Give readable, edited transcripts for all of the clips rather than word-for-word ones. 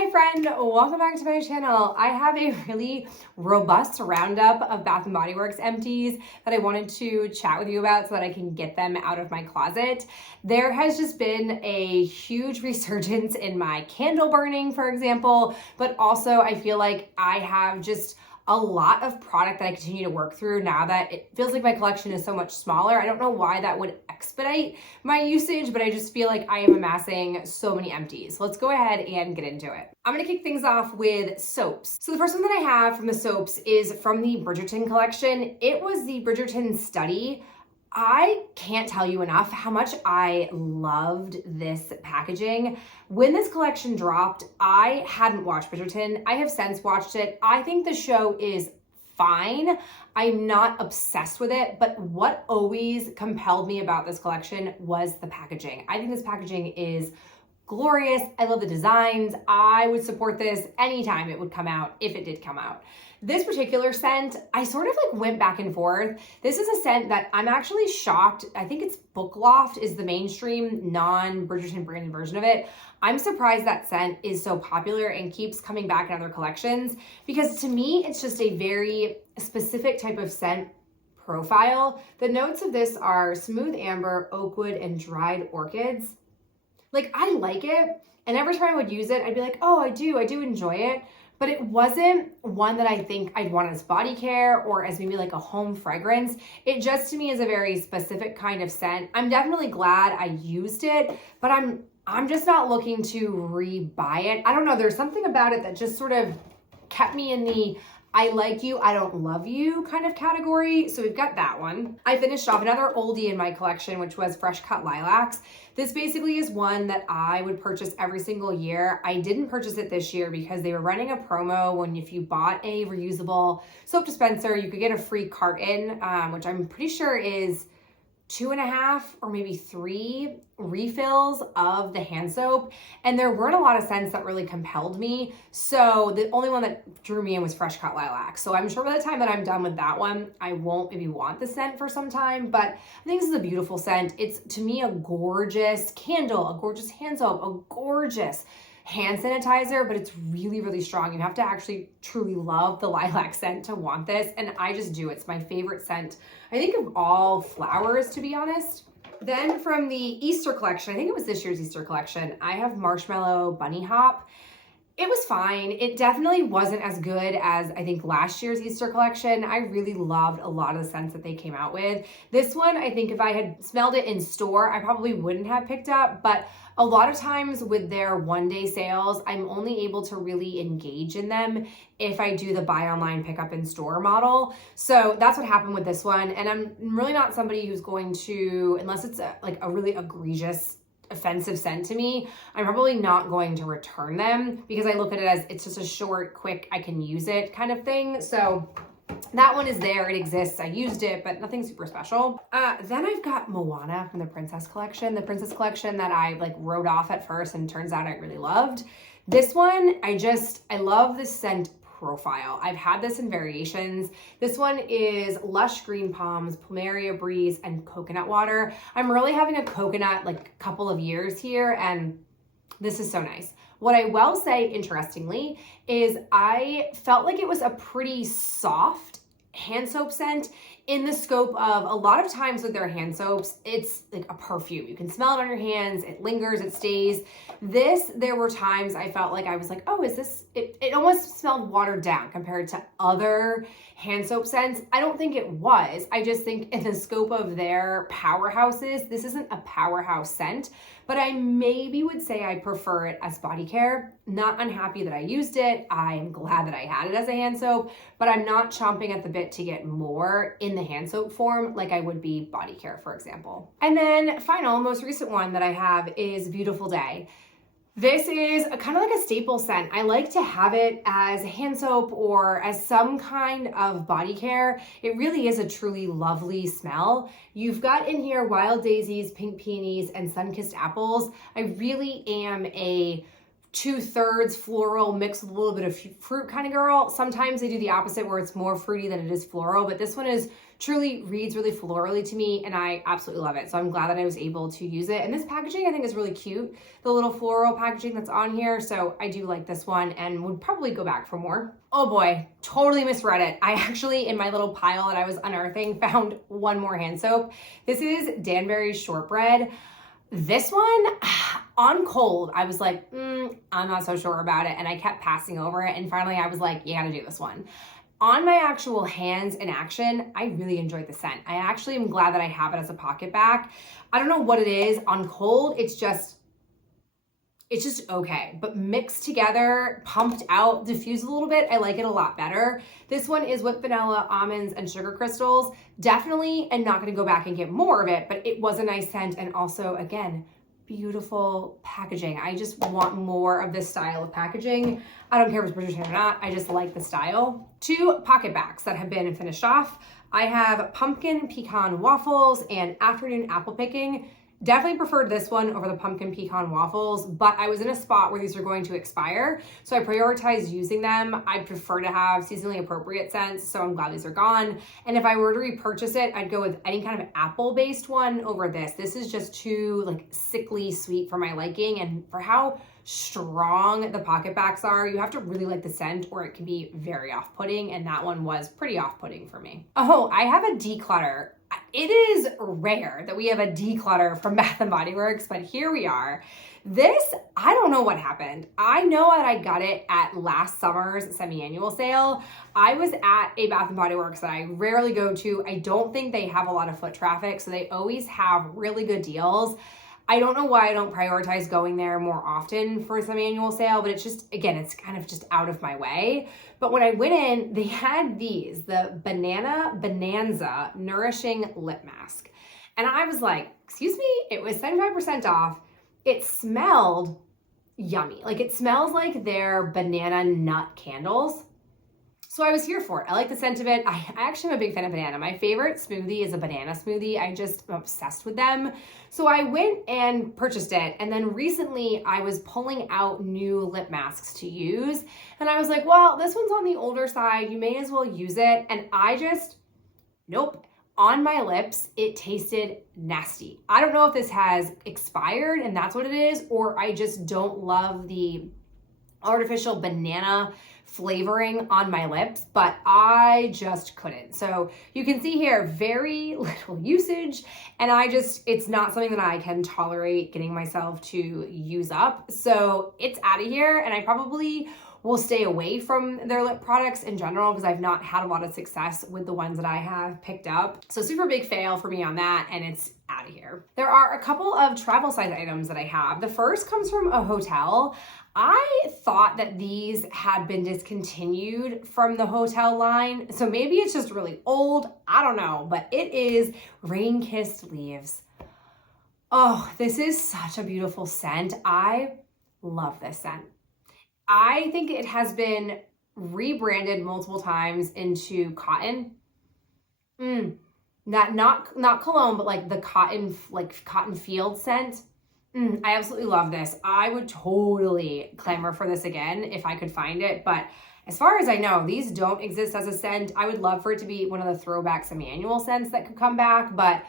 Hi friend, welcome back to my channel. I have a really robust roundup of Bath & Body Works empties that I wanted to chat with you about so that I can get them out of my closet. There has just been a huge resurgence in my candle burning, for example, but also I feel like I have just a lot of product that I continue to work through now that it feels like my collection is so much smaller. I don't know why that would expedite my usage, but I just feel like I am amassing so many empties. Let's go ahead and get into it. I'm gonna kick things off with soaps. So the first one that I have from the soaps is from the Bridgerton collection. It was the Bridgerton Study. I can't tell you enough how much I loved this packaging. When this collection dropped, I hadn't watched Bridgerton. I have since watched it. I think the show is fine. I'm not obsessed with it, but what always compelled me about this collection was the packaging. I think this packaging is glorious. I love the designs. I would support this anytime it would come out, if it did come out. This particular scent, I sort of like went back and forth. This is a scent that I'm actually shocked. I think it's Book Loft is the mainstream non-Bridgerton branded version of it. I'm surprised that scent is so popular and keeps coming back in other collections because to me, it's just a very specific type of scent profile. The notes of this are smooth amber, oakwood, and dried orchids. Like, I like it, and every time I would use it, I'd be like, oh, I do enjoy it, but it wasn't one that I think I'd want as body care or as maybe like a home fragrance. It just, to me, is a very specific kind of scent. I'm definitely glad I used it, but I'm just not looking to re-buy it. I don't know, there's something about it that just sort of kept me in the I like you, I don't love you kind of category. So we've got that one. I finished off another oldie in my collection, which was Fresh Cut Lilacs. This basically is one that I would purchase every single year. I didn't purchase it this year because they were running a promo when if you bought a reusable soap dispenser, you could get a free carton, which I'm pretty sure is 2.5 or maybe 3 refills of the hand soap. And there weren't a lot of scents that really compelled me. So the only one that drew me in was Fresh Cut Lilac. So I'm sure by the time that I'm done with that one, I won't maybe want the scent for some time, but I think this is a beautiful scent. It's to me a gorgeous candle, a gorgeous hand soap, a gorgeous hand sanitizer, but it's really, really strong. You have to actually truly love the lilac scent to want this, and I just do. It's my favorite scent, I think, of all flowers, to be honest. Then from the Easter collection, I think it was this year's Easter collection, I have Marshmallow Bunny Hop. It was fine. It definitely wasn't as good as I think last year's Easter collection. I really loved a lot of the scents that they came out with. This one, I think if I had smelled it in store, I probably wouldn't have picked up, but a lot of times with their one-day sales, I'm only able to really engage in them if I do the buy online, pick up in store model. So that's what happened with this one. And I'm really not somebody who's going to, unless it's like a really egregious offensive scent to me, I'm probably not going to return them because I look at it as it's just a short, quick, I can use it kind of thing. So that one is there, it exists, I used it, but nothing super special. Then I've got Moana from the Princess collection that I like wrote off at first and turns out I really loved. This one, I love the scent profile. I've had this in variations. This one is Lush Green Palms, Plumeria Breeze, and Coconut Water. I'm really having a coconut like couple of years here, and this is so nice. What I will say, interestingly, is I felt like it was a pretty soft hand soap scent in the scope of a lot of times with their hand soaps, it's like a perfume. You can smell it on your hands, it lingers, it stays. This, there were times I felt like I was like, oh, is this, it almost smelled watered down compared to other hand soap scents. I don't think it was. I just think in the scope of their powerhouses, this isn't a powerhouse scent, but I maybe would say I prefer it as body care. Not unhappy that I used it. I'm glad that I had it as a hand soap, but I'm not chomping at the bit to get more in the hand soap form like I would be body care, for example. And then final, most recent one that I have is Beautiful Day. This is kind of like a staple scent. I like to have it as hand soap or as some kind of body care. It really is a truly lovely smell. You've got in here wild daisies, pink peonies, and sun-kissed apples. I really am a 2/3 floral mixed with a little bit of fruit kind of girl. Sometimes they do the opposite where it's more fruity than it is floral, but this one is truly reads really florally to me, and I absolutely love it. So I'm glad that I was able to use it. And this packaging I think is really cute, the little floral packaging that's on here. So I do like this one and would probably go back for more. Oh boy, totally misread it. I actually, in my little pile that I was unearthing, found one more hand soap. This is Danbury's Shortbread. This one, on cold, I was like, I'm not so sure about it. And I kept passing over it. And finally I was like, you gotta do this one. On my actual hands in action, I really enjoyed the scent. I actually am glad that I have it as a Pocketbac. I don't know what it is. On cold, it's just okay. But mixed together, pumped out, diffused a little bit, I like it a lot better. This one is with vanilla, almonds, and sugar crystals. Definitely am not gonna go back and get more of it, but it was a nice scent. And also, again, beautiful packaging. I just want more of this style of packaging. I don't care if it's British or not, I just like the style. 2 Pocketbacs that have been finished off. I have pumpkin pecan waffles and afternoon apple picking. Definitely preferred this one over the pumpkin pecan waffles, but I was in a spot where these are going to expire, so I prioritized using them. I prefer to have seasonally appropriate scents, so I'm glad these are gone. And if I were to repurchase it, I'd go with any kind of apple-based one over this. This is just too like sickly sweet for my liking, and for how strong the Pocketbacs are, you have to really like the scent or it can be very off-putting, and that one was pretty off-putting for me. Oh, I have a declutter. It is rare that we have a declutter from Bath & Body Works, but here we are. This, I don't know what happened. I know that I got it at last summer's semi-annual sale. I was at a Bath & Body Works that I rarely go to. I don't think they have a lot of foot traffic, so they always have really good deals. I don't know why I don't prioritize going there more often for a semi-annual sale, but it's just, again, it's kind of just out of my way. But when I went in, they had these, the Banana Bonanza Nourishing Lip Mask. And I was like, excuse me, it was 75% off. It smelled yummy. Like it smells like their banana nut candles. So I was here for it. I like the scent of it. I actually am a big fan of banana. My favorite smoothie is a banana smoothie. I just am obsessed with them. So I went and purchased it. And then recently I was pulling out new lip masks to use. And I was like, well, this one's on the older side. You may as well use it. And I just, nope. On my lips, it tasted nasty. I don't know if this has expired and that's what it is, or I just don't love the artificial banana flavoring on my lips, but I just couldn't. So you can see here, very little usage, and it's not something that I can tolerate getting myself to use up. So it's out of here, and I probably will stay away from their lip products in general because I've not had a lot of success with the ones that I have picked up. So super big fail for me on that, and it's out of here. There are a couple of travel size items that I have. The first comes from a hotel. I thought that these had been discontinued from the hotel line, so maybe it's just really old. I don't know, but it is Rain-Kissed Leaves. Oh, this is such a beautiful scent. I love this scent. I think it has been rebranded multiple times into cotton. Not cologne, but like the cotton field scent. I absolutely love this. I would totally clamor for this again if I could find it. But as far as I know, these don't exist as a scent. I would love for it to be one of the throwback semi-annual scents that could come back, but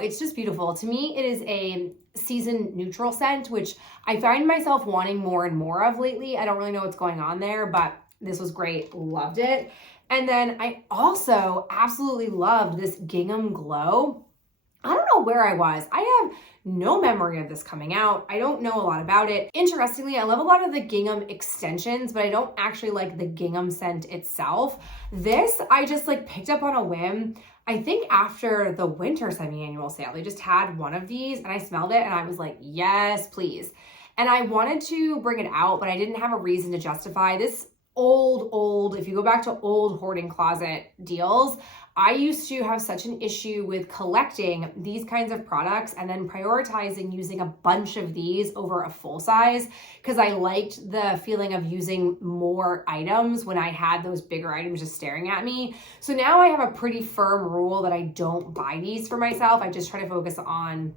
it's just beautiful. To me, it is a season neutral scent, which I find myself wanting more and more of lately. I don't really know what's going on there, but this was great. Loved it. And then I also absolutely loved this Gingham Glow. I don't know where I was. I have no memory of this coming out. I don't know a lot about it. Interestingly, I love a lot of the gingham extensions, but I don't actually like the gingham scent itself. This, I just like picked up on a whim. I think after the winter semi-annual sale, they just had one of these and I smelled it and I was like, yes, please. And I wanted to bring it out, but I didn't have a reason to justify this old, if you go back to old hoarding closet deals, I used to have such an issue with collecting these kinds of products and then prioritizing using a bunch of these over a full size because I liked the feeling of using more items when I had those bigger items just staring at me. So now I have a pretty firm rule that I don't buy these for myself. I just try to focus on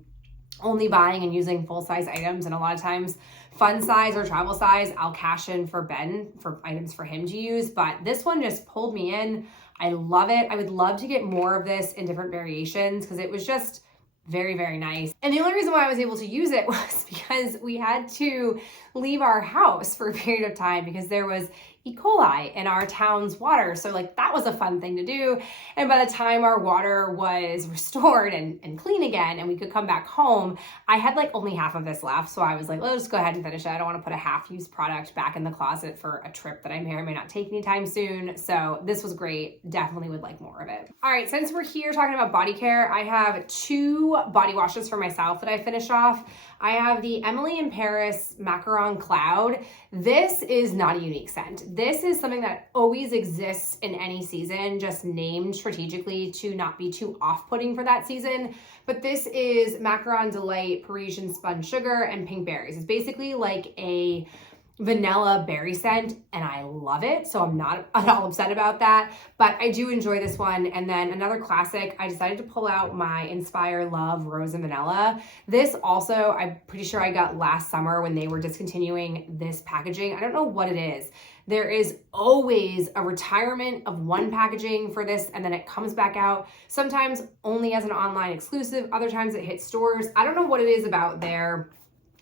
only buying and using full-size items, and a lot of times fun size or travel size I'll cash in for Ben for items for him to use, but this one just pulled me in. I love it. I would love to get more of this in different variations because it was just very, very nice. And the only reason why I was able to use it was because we had to leave our house for a period of time because there was E. coli in our town's water. So like that was a fun thing to do. And by the time our water was restored and clean again and we could come back home, I had like only half of this left. So I was like, let's just go ahead and finish it. I don't want to put a half-used product back in the closet for a trip that I may or may not take anytime soon. So this was great. Definitely would like more of it. All right, since we're here talking about body care, I have 2 body washes for myself that I finished off. I have the Emily in Paris Macaron Cloud. This is not a unique scent. This is something that always exists in any season, just named strategically to not be too off-putting for that season. But this is Macaron Delight Parisian Spun Sugar and Pink Berries. It's basically like a vanilla berry scent and I love it, so I'm not at all upset about that, but I do enjoy this one. And then another classic, I decided to pull out my Inspire Love Rose and Vanilla. This also, I'm pretty sure I got last summer when they were discontinuing this packaging. I don't know what it is. There is always a retirement of one packaging for this and then it comes back out, sometimes only as an online exclusive, other times it hits stores. I don't know what it is about their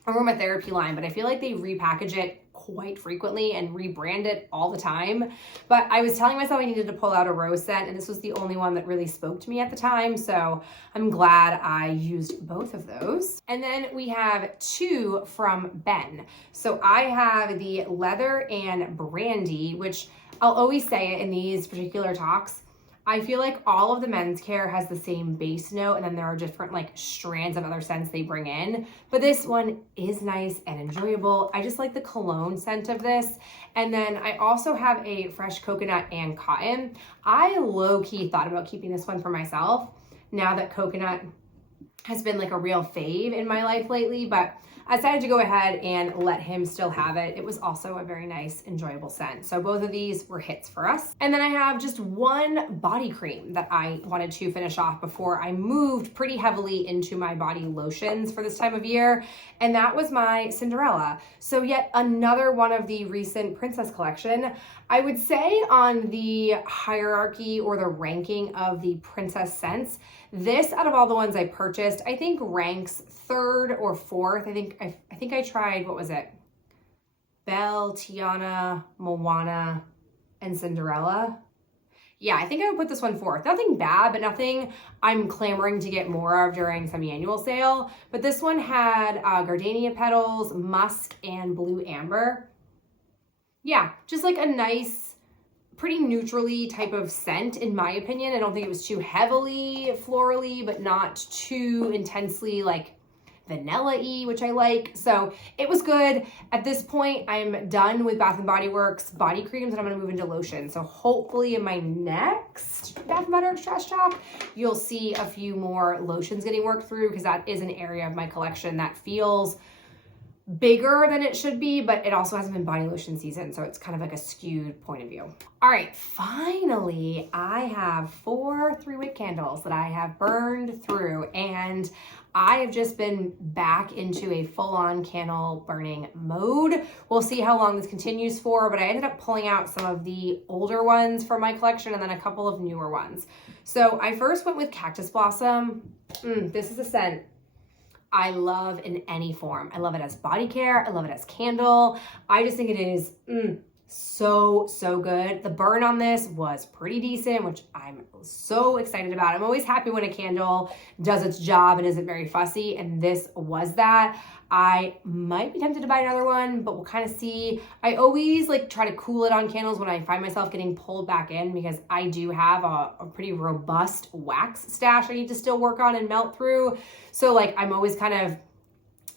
aromatherapy line, but I feel like they repackage it quite frequently and rebrand it all the time. But I was telling myself I needed to pull out a rose scent and this was the only one that really spoke to me at the time. So I'm glad I used both of those. And then we have 2 from Ben. So I have the Leather and Brandy, which I'll always say it in these particular talks. I feel like all of the men's care has the same base note and then there are different like strands of other scents they bring in. But this one is nice and enjoyable. I just like the cologne scent of this. And then I also have a Fresh Coconut and Cotton. I low-key thought about keeping this one for myself now that coconut has been like a real fave in my life lately, but I decided to go ahead and let him still have it. It was also a very nice, enjoyable scent. So both of these were hits for us. And then I have just one body cream that I wanted to finish off before I moved pretty heavily into my body lotions for this time of year. And that was my Cinderella. So yet another one of the recent Princess collection. I would say on the hierarchy or the ranking of the Princess scents, this out of all the ones I purchased, I think ranks 3rd or 4th. I think I tried, what was it? Belle, Tiana, Moana, and Cinderella. Yeah, I think I would put this one 4th. Nothing bad, but nothing I'm clamoring to get more of during some annual sale. But this one had gardenia petals, musk, and blue amber. Yeah, just like a nice, pretty neutrally type of scent in my opinion. I don't think it was too heavily florally, but not too intensely like vanilla-y, which I like. So it was good. At this point, I'm done with Bath & Body Works body creams and I'm gonna move into lotion. So hopefully in my next Bath & Body Works trash talk, you'll see a few more lotions getting worked through because that is an area of my collection that feels bigger than it should be, but it also hasn't been body lotion season, so it's kind of like a skewed point of view. All right, finally, I have 4 3-wick candles that I have burned through, and I have just been back into a full-on candle burning mode. We'll see how long this continues for, but I ended up pulling out some of the older ones from my collection and then a couple of newer ones. So I first went with Cactus Blossom. This is a scent I love in any form. I love it as body care. I love it as candle. I just think it is so good. The burn on this was pretty decent, which I'm so excited about. I'm always happy when a candle does its job and isn't very fussy, and this was that. I might be tempted to buy another one, but we'll kind of see. I always like try to cool it on candles when I find myself getting pulled back in because I do have a pretty robust wax stash I need to still work on and melt through. So like I'm always kind of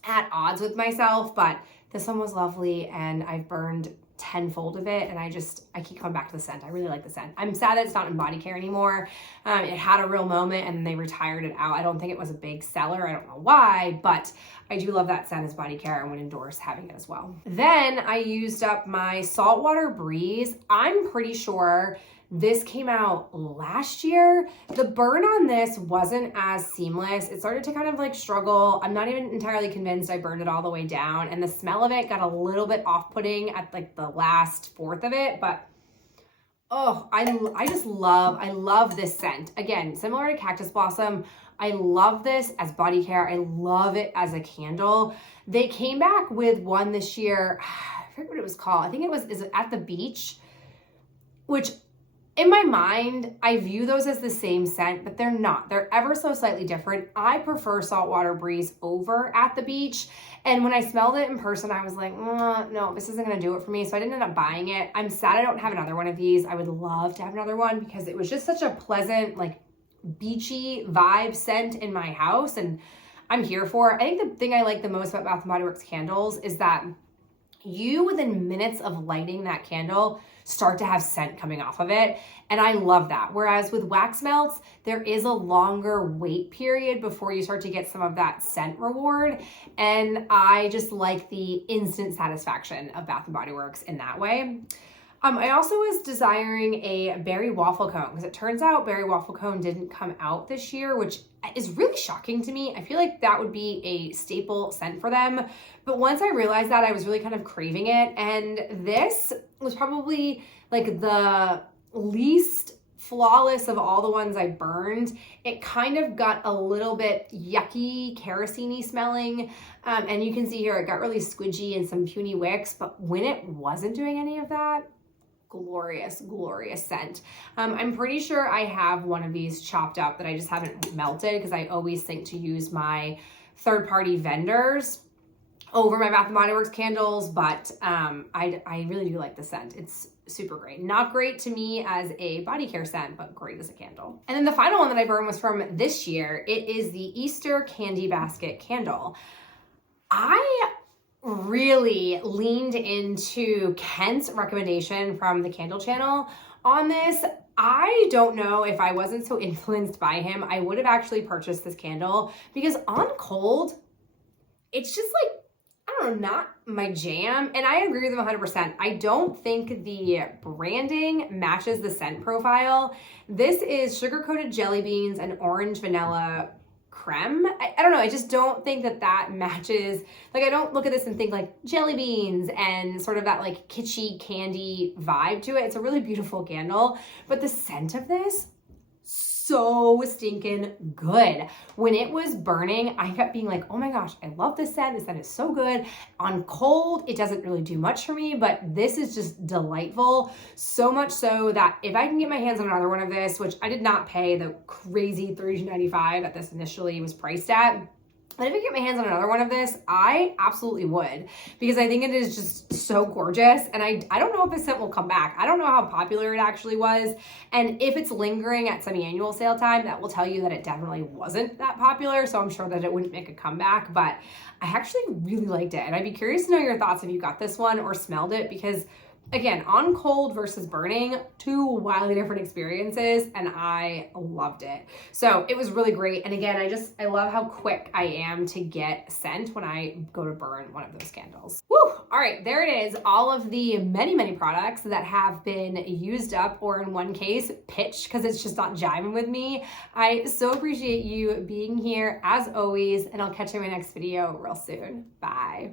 at odds with myself, but this one was lovely and I've burned tenfold of it and I keep coming back to the scent. I really like the scent. I'm sad that it's not in body care anymore. It had a real moment and they retired it out. I don't think it was a big seller. I don't know why, but I do love that scent as body care and would endorse having it as well. Then I used up my Saltwater Breeze. I'm pretty sure this came out last year. The burn on this wasn't as seamless. It started to kind of like struggle. I'm not even entirely convinced I burned it all the way down, and the smell of it got a little bit off-putting at like the last 1/4 of it, but Oh, I love this scent. Again, similar to Cactus Blossom, I love this as body care. I love it as a candle. They came back with one this year. I forget what it was called. I think it was Is it At the Beach, which in my mind, I view those as the same scent, but they're not. They're ever so slightly different. I prefer Saltwater Breeze over At the Beach. And when I smelled it in person, I was like, no, this isn't gonna do it for me. So I didn't end up buying it. I'm sad I don't have another one of these. I would love to have another one because it was just such a pleasant, like beachy vibe scent in my house. And I'm here for it. I think the thing I like the most about Bath & Body Works candles is that you, within minutes of lighting that candle, start to have scent coming off of it. And I love that. Whereas with wax melts, there is a longer wait period before you start to get some of that scent reward. And I just like the instant satisfaction of Bath & Body Works in that way. I also was desiring a berry waffle cone because it turns out berry waffle cone didn't come out this year, which is really shocking to me. I feel like that would be a staple scent for them. But once I realized that, I was really kind of craving it. And this was probably like the least flawless of all the ones I burned. It kind of got a little bit yucky, kerosene-y smelling. And you can see here, it got really squidgy and some puny wicks. But when it wasn't doing any of that, glorious, glorious scent. I'm pretty sure I have one of these chopped up that I just haven't melted because I always think to use my third-party vendors over my Bath & Body Works candles, but I really do like the scent. It's super great. Not great to me as a body care scent, but great as a candle. And then the final one that I burned was from this year. It is the Easter Candy Basket Candle. I really leaned into Kent's recommendation from the Candle Channel on this. I don't know if I wasn't so influenced by him, I would have actually purchased this candle because on cold, it's just like, I don't know, not my jam. And I agree with him 100%. I don't think the branding matches the scent profile. This is sugar-coated jelly beans and orange vanilla creme. I don't know. I just don't think that that matches. Like, I don't look at this and think like jelly beans and sort of that like kitschy candy vibe to it. It's a really beautiful candle, but the scent of this, so stinking good. When it was burning, I kept being like, oh my gosh, I love this scent. This scent is so good. On cold, it doesn't really do much for me, but this is just delightful. So much so that if I can get my hands on another one of this, which I did not pay the crazy $32.95 that this initially was priced at, but if I get my hands on another one of this, I absolutely would, because I think it is just so gorgeous. And I don't know if this scent will come back. I don't know how popular it actually was. And if it's lingering at semi-annual sale time, that will tell you that it definitely wasn't that popular. So I'm sure that it wouldn't make a comeback, but I actually really liked it. And I'd be curious to know your thoughts if you got this one or smelled it, because again, on cold versus burning, two wildly different experiences, and I loved it. So it was really great. And again, I love how quick I am to get scent when I go to burn one of those candles. Woo! All right, there it is. All of the many, many products that have been used up, or in one case, pitched because it's just not jiving with me. I so appreciate you being here as always, and I'll catch you in my next video real soon. Bye.